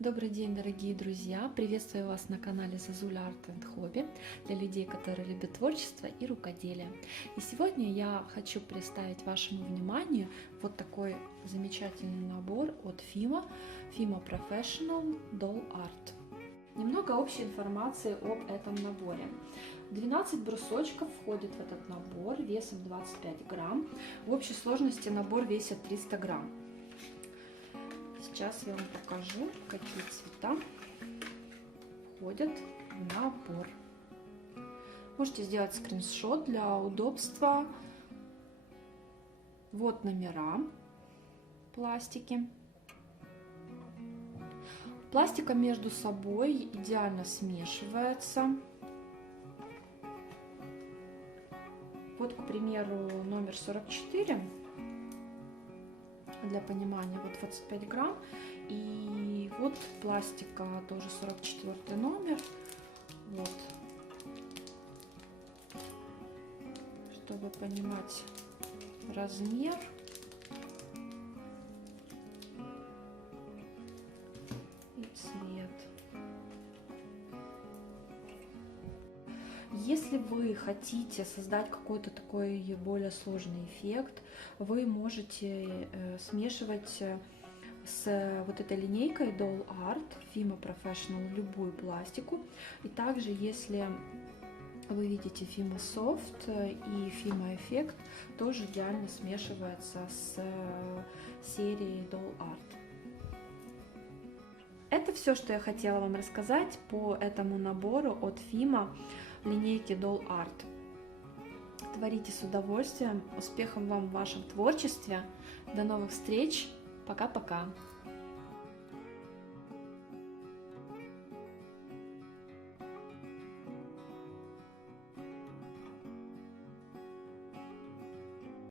Добрый день, дорогие друзья! Приветствую вас на канале Зазуля Art and Hobby для людей, которые любят творчество и рукоделие. И сегодня я хочу представить вашему вниманию вот такой замечательный набор от Fima, Fima Professional Doll Art. Немного общей информации об этом наборе. 12 брусочков входит в этот набор весом 25 грамм. В общей сложности набор весит 300 грамм. Сейчас я вам покажу, какие цвета входят в набор. Можете сделать скриншот для удобства. Вот номера пластики. Пластика между собой идеально смешивается. Вот, к примеру, номер 44 для понимания, вот 25 грамм. И вот пластика тоже 44 номер. Вот. Чтобы понимать размер. И цвет. Если вы хотите создать какой-то такой более сложный эффект, вы можете э, смешивать э, с вот этой линейкой Doll Art Fima Professional любую пластику. И также, если вы видите Fima Soft э, и Fima Effect, тоже идеально смешивается с серией Doll Art. Это все, что я хотела вам рассказать по этому набору от Fima линейки Doll Art. Творите с удовольствием. Успехом вам в вашем творчестве. До новых встреч. Пока-пока.